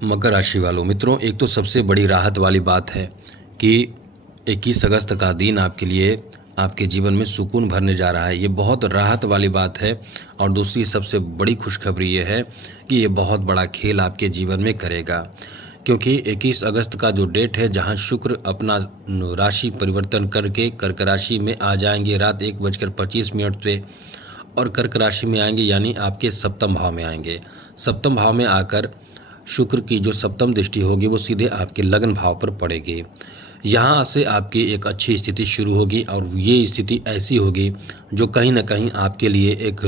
मकर राशि वालों मित्रों, एक तो सबसे बड़ी राहत वाली बात है कि 21 अगस्त का दिन आपके लिए आपके जीवन में सुकून भरने जा रहा है। ये बहुत राहत वाली बात है। और दूसरी सबसे बड़ी खुशखबरी ये है कि ये बहुत बड़ा खेल आपके जीवन में करेगा, क्योंकि 21 अगस्त का जो डेट है, जहां शुक्र अपना राशि परिवर्तन करके कर्क राशि में आ जाएंगे रात 1:25 पे, और कर्क राशि में आएंगे यानी आपके सप्तम भाव में आएंगे। सप्तम भाव में आकर शुक्र की जो सप्तम दृष्टि होगी वो सीधे आपके लग्न भाव पर पड़ेगी। यहाँ से आपकी एक अच्छी स्थिति शुरू होगी, और ये स्थिति ऐसी होगी जो कहीं ना कहीं आपके लिए एक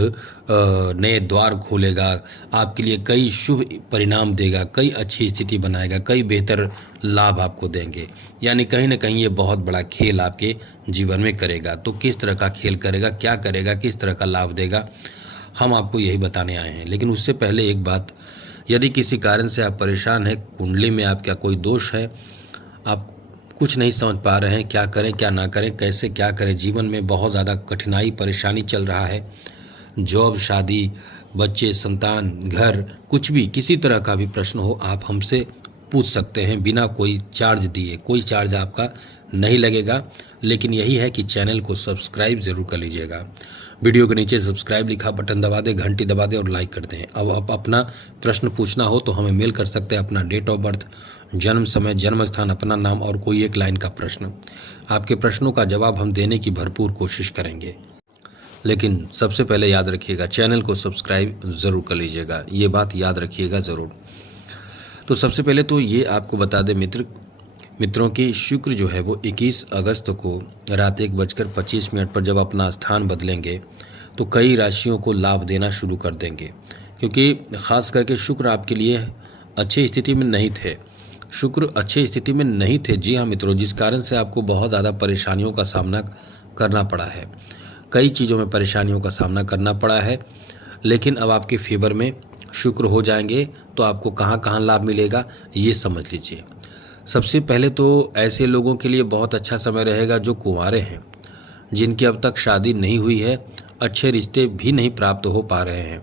नए द्वार खोलेगा, आपके लिए कई शुभ परिणाम देगा, कई अच्छी स्थिति बनाएगा, कई बेहतर लाभ आपको देंगे। यानी कहीं ना कहीं ये बहुत बड़ा खेल आपके जीवन में करेगा। तो किस तरह का खेल करेगा, क्या करेगा, किस तरह का लाभ देगा, हम आपको यही बताने आए हैं। लेकिन उससे पहले एक बात, यदि किसी कारण से आप परेशान हैं, कुंडली में आपका कोई दोष है, आप कुछ नहीं समझ पा रहे हैं क्या करें क्या ना करें, कैसे क्या करें, जीवन में बहुत ज़्यादा कठिनाई परेशानी चल रहा है, जॉब, शादी, बच्चे, संतान, घर, कुछ भी किसी तरह का भी प्रश्न हो, आप हमसे पूछ सकते हैं बिना कोई चार्ज दिए। कोई चार्ज आपका नहीं लगेगा। लेकिन यही है कि चैनल को सब्सक्राइब ज़रूर कर लीजिएगा। वीडियो के नीचे सब्सक्राइब लिखा बटन दबा दें, घंटी दबा दें और लाइक कर दें। अब आप अपना प्रश्न पूछना हो तो हमें मेल कर सकते हैं, अपना डेट ऑफ बर्थ, जन्म समय, जन्म स्थान, अपना नाम और कोई एक लाइन का प्रश्न। आपके प्रश्नों का जवाब हम देने की भरपूर कोशिश करेंगे। लेकिन सबसे पहले याद रखिएगा, चैनल को सब्सक्राइब ज़रूर कर लीजिएगा, ये बात याद रखिएगा ज़रूर। तो सबसे पहले तो ये आपको बता दें मित्रों की शुक्र जो है वो 21 अगस्त को रात 1:25 पर जब अपना स्थान बदलेंगे तो कई राशियों को लाभ देना शुरू कर देंगे, क्योंकि ख़ास करके शुक्र आपके लिए अच्छी स्थिति में नहीं थे। शुक्र अच्छी स्थिति में नहीं थे, जी हाँ मित्रों, जिस कारण से आपको बहुत ज़्यादा परेशानियों का सामना करना पड़ा है, कई चीज़ों में परेशानियों का सामना करना पड़ा है। लेकिन अब आपके फेवर में शुक्र हो जाएंगे तो आपको कहाँ कहाँ लाभ मिलेगा ये समझ लीजिए। सबसे पहले तो ऐसे लोगों के लिए बहुत अच्छा समय रहेगा जो कुंवारे हैं, जिनकी अब तक शादी नहीं हुई है, अच्छे रिश्ते भी नहीं प्राप्त हो पा रहे हैं,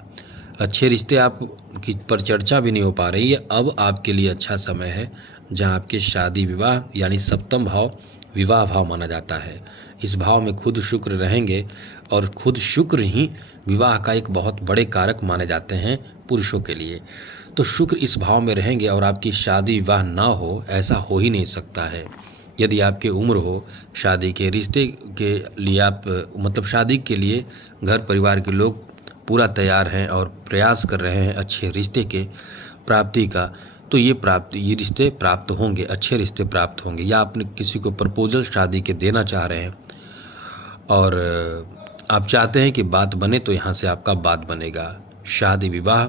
अच्छे रिश्ते आप की पर चर्चा भी नहीं हो पा रही है। अब आपके लिए अच्छा समय है, जहां आपके शादी विवाह यानी सप्तम भाव विवाह भाव माना जाता है। इस भाव में खुद शुक्र रहेंगे, और खुद शुक्र ही विवाह का एक बहुत बड़े कारक माने जाते हैं पुरुषों के लिए। तो शुक्र इस भाव में रहेंगे और आपकी शादी विवाह ना हो, ऐसा हो ही नहीं सकता है। यदि आपकी उम्र हो शादी के रिश्ते के लिए, आप मतलब शादी के लिए घर परिवार के लोग पूरा तैयार हैं और प्रयास कर रहे हैं अच्छे रिश्ते के प्राप्ति का, तो ये रिश्ते प्राप्त होंगे, अच्छे रिश्ते प्राप्त होंगे। या आपने किसी को प्रपोजल शादी के देना चाह रहे हैं और आप चाहते हैं कि बात बने, तो यहाँ से आपका बात बनेगा। शादी विवाह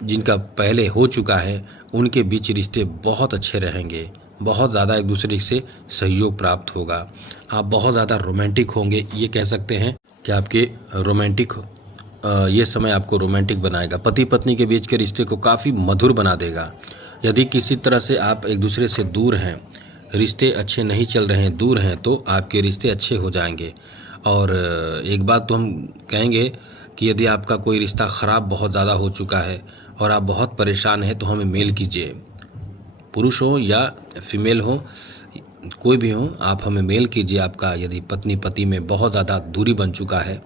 जिनका पहले हो चुका है उनके बीच रिश्ते बहुत अच्छे रहेंगे, बहुत ज़्यादा एक दूसरे से सहयोग प्राप्त होगा। आप बहुत ज़्यादा रोमांटिक होंगे, ये कह सकते हैं कि आपके रोमांटिक ये समय आपको रोमांटिक बनाएगा। पति पत्नी के बीच के रिश्ते को काफ़ी मधुर बना देगा। यदि किसी तरह से आप एक दूसरे से दूर हैं, रिश्ते अच्छे नहीं चल रहे हैं, दूर हैं, तो आपके रिश्ते अच्छे हो जाएंगे। और एक बात तो हम कहेंगे कि यदि आपका कोई रिश्ता ख़राब बहुत ज़्यादा हो चुका है और आप बहुत परेशान हैं, तो हमें मेल कीजिए। पुरुष हो या फीमेल हो, कोई भी हो, आप हमें मेल कीजिए। आपका यदि पत्नी पति में बहुत ज़्यादा दूरी बन चुका है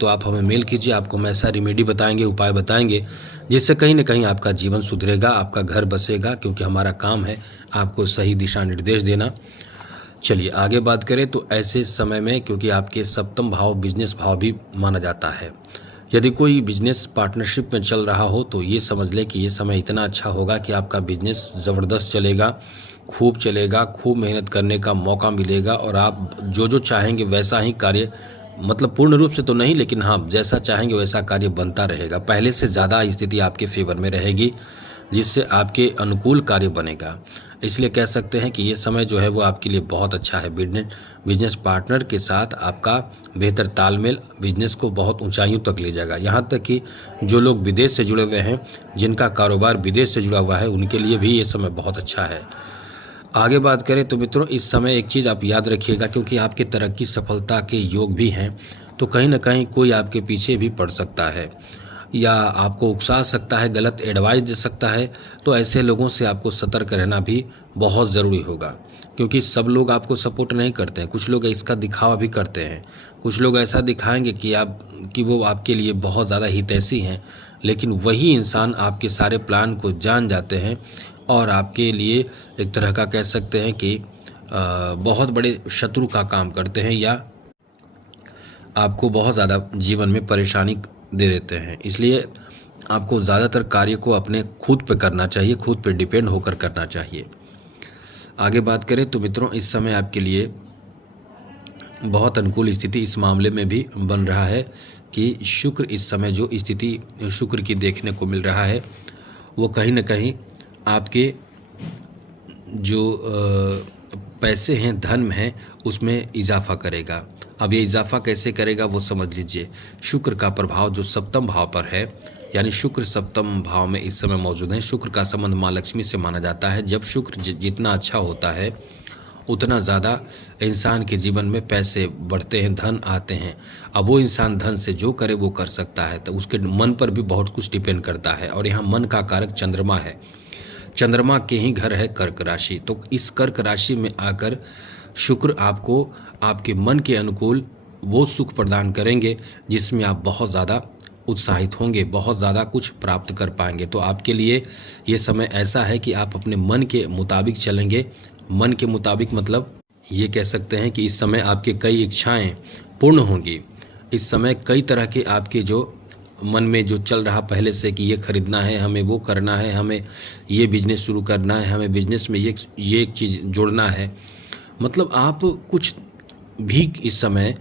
तो आप हमें मेल कीजिए। आपको हम ऐसा रेमेडी बताएंगे, उपाय बताएंगे, जिससे कहीं ना कहीं आपका जीवन सुधरेगा, आपका घर बसेगा, क्योंकि हमारा काम है आपको सही दिशा निर्देश देना। चलिए आगे बात करें तो ऐसे समय में, क्योंकि आपके सप्तम भाव बिजनेस भाव भी माना जाता है, यदि कोई बिजनेस पार्टनरशिप में चल रहा हो तो ये समझ लें कि ये समय इतना अच्छा होगा कि आपका बिजनेस ज़बरदस्त चलेगा, खूब चलेगा, खूब मेहनत करने का मौका मिलेगा, और आप जो चाहेंगे वैसा ही कार्य, मतलब पूर्ण रूप से तो नहीं, लेकिन हाँ जैसा चाहेंगे वैसा कार्य बनता रहेगा। पहले से ज़्यादा स्थिति आपके फेवर में रहेगी, जिससे आपके अनुकूल कार्य बनेगा। इसलिए कह सकते हैं कि ये समय जो है वो आपके लिए बहुत अच्छा है। बिजनेस पार्टनर के साथ आपका बेहतर तालमेल बिजनेस को बहुत ऊंचाइयों तक ले जाएगा। यहाँ तक कि जो लोग विदेश से जुड़े हुए हैं, जिनका कारोबार विदेश से जुड़ा हुआ है, उनके लिए भी ये समय बहुत अच्छा है। आगे बात करें तो मित्रों, इस समय एक चीज़ आप याद रखिएगा, क्योंकि आपके तरक्की सफलता के योग भी हैं, तो कहीं ना कहीं कोई आपके पीछे भी पड़ सकता है। या आपको उकसा सकता है, गलत एडवाइस दे सकता है। तो ऐसे लोगों से आपको सतर्क रहना भी बहुत ज़रूरी होगा, क्योंकि सब लोग आपको सपोर्ट नहीं करते हैं। कुछ लोग इसका दिखावा भी करते हैं। कुछ लोग ऐसा दिखाएंगे कि वो आपके लिए बहुत ज़्यादा हितैषी हैं, लेकिन वही इंसान आपके सारे प्लान को जान जाते हैं और आपके लिए एक तरह का कह सकते हैं कि बहुत बड़े शत्रु का काम करते हैं, या आपको बहुत ज़्यादा जीवन में परेशानी दे देते हैं। इसलिए आपको ज़्यादातर कार्य को अपने खुद पे करना चाहिए, खुद पे डिपेंड होकर करना चाहिए। आगे बात करें तो मित्रों, इस समय आपके लिए बहुत अनुकूल स्थिति इस मामले में भी बन रहा है कि शुक्र इस समय जो स्थिति शुक्र की देखने को मिल रहा है, वो कहीं ना कहीं आपके जो पैसे हैं, धन हैं, उसमें इजाफा करेगा। अब ये इजाफा कैसे करेगा वो समझ लीजिए। शुक्र का प्रभाव जो सप्तम भाव पर है, यानी शुक्र सप्तम भाव में इस समय मौजूद है। शुक्र का संबंध माँ लक्ष्मी से माना जाता है। जब शुक्र जितना अच्छा होता है उतना ज़्यादा इंसान के जीवन में पैसे बढ़ते हैं, धन आते हैं। अब वो इंसान धन से जो करे वो कर सकता है, तो उसके मन पर भी बहुत कुछ डिपेंड करता है। और यहाँ मन का कारक चंद्रमा है। चंद्रमा के ही घर है कर्क राशि। तो इस कर्क राशि में आकर शुक्र आपको आपके मन के अनुकूल वो सुख प्रदान करेंगे जिसमें आप बहुत ज़्यादा उत्साहित होंगे, बहुत ज़्यादा कुछ प्राप्त कर पाएंगे। तो आपके लिए ये समय ऐसा है कि आप अपने मन के मुताबिक चलेंगे। मन के मुताबिक मतलब ये कह सकते हैं कि इस समय आपके कई इच्छाएं पूर्ण होंगी। इस समय कई तरह के आपके जो मन में जो चल रहा पहले से कि ये खरीदना है, हमें वो करना है, हमें ये बिजनेस शुरू करना है, हमें बिजनेस में ये एक चीज़ जोड़ना है, मतलब आप कुछ भी इस समय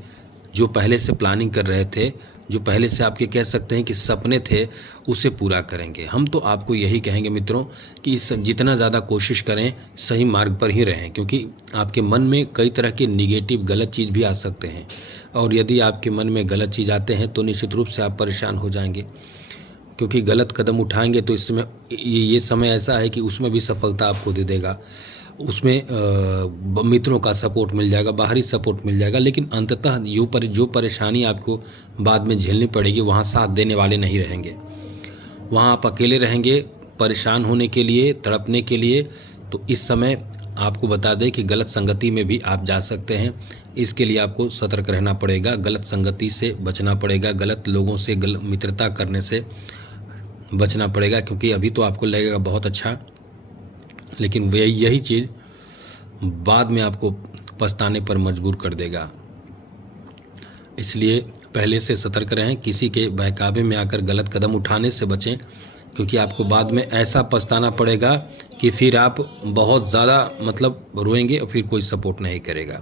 जो पहले से प्लानिंग कर रहे थे, जो पहले से आपके कह सकते हैं कि सपने थे, उसे पूरा करेंगे। हम तो आपको यही कहेंगे मित्रों कि इस जितना ज़्यादा कोशिश करें सही मार्ग पर ही रहें, क्योंकि आपके मन में कई तरह के निगेटिव गलत चीज़ भी आ सकते हैं। और यदि आपके मन में गलत चीज़ आते हैं तो निश्चित रूप से आप परेशान हो जाएंगे, क्योंकि गलत कदम उठाएंगे तो इसमें ये समय ऐसा है कि उसमें भी सफलता आपको दे देगा। उसमें मित्रों का सपोर्ट मिल जाएगा, बाहरी सपोर्ट मिल जाएगा, लेकिन अंततः जो परेशानी आपको बाद में झेलनी पड़ेगी वहाँ साथ देने वाले नहीं रहेंगे। वहाँ आप अकेले रहेंगे परेशान होने के लिए, तड़पने के लिए। तो इस समय आपको बता दें कि गलत संगति में भी आप जा सकते हैं। इसके लिए आपको सतर्क रहना पड़ेगा, गलत संगति से बचना पड़ेगा, गलत लोगों से मित्रता करने से बचना पड़ेगा, क्योंकि अभी तो आपको लगेगा बहुत अच्छा, लेकिन यही चीज़ बाद में आपको पछताने पर मजबूर कर देगा। इसलिए पहले से सतर्क रहें, किसी के बहकावे में आकर गलत कदम उठाने से बचें, क्योंकि आपको बाद में ऐसा पछताना पड़ेगा कि फिर आप बहुत ज़्यादा मतलब रोएंगे और फिर कोई सपोर्ट नहीं करेगा।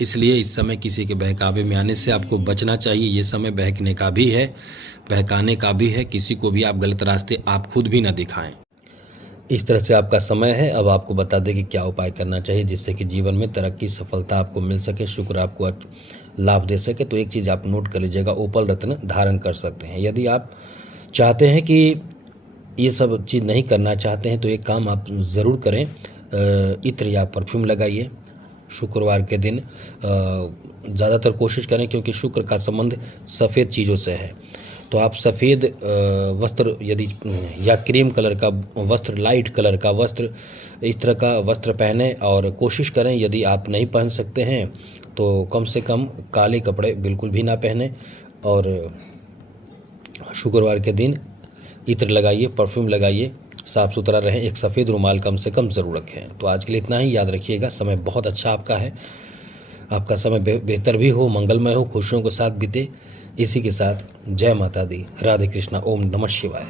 इसलिए इस समय किसी के बहकावे में आने से आपको बचना चाहिए। ये समय बहकने का भी है, बहकाने का भी है। किसी को भी आप गलत रास्ते आप खुद भी ना दिखाएं। इस तरह से आपका समय है। अब आपको बता दें कि क्या उपाय करना चाहिए जिससे कि जीवन में तरक्की, सफलता आपको मिल सके, शुक्र आपको लाभ दे सके। तो एक चीज़ आप नोट कर लीजिएगा, ओपल रत्न धारण कर सकते हैं। यदि आप चाहते हैं कि ये सब चीज़ नहीं करना चाहते हैं तो एक काम आप ज़रूर करें, इत्र या परफ्यूम लगाइए शुक्रवार के दिन। ज़्यादातर कोशिश करें, क्योंकि शुक्र का संबंध सफ़ेद चीज़ों से है। तो आप सफ़ेद वस्त्र यदि या क्रीम कलर का वस्त्र, लाइट कलर का वस्त्र, इस तरह का वस्त्र पहने। और कोशिश करें यदि आप नहीं पहन सकते हैं तो कम से कम काले कपड़े बिल्कुल भी ना पहने। और शुक्रवार के दिन इत्र लगाइए, परफ्यूम लगाइए, साफ़ सुथरा रहें। एक सफ़ेद रुमाल कम से कम ज़रूर रखें। तो आज के लिए इतना ही। याद रखिएगा, समय बहुत अच्छा आपका है। आपका समय बेहतर भी हो, मंगलमय हो, खुशियों के साथ बीते। इसी के साथ जय माता दी, राधे कृष्णा, ओम नमः शिवाय।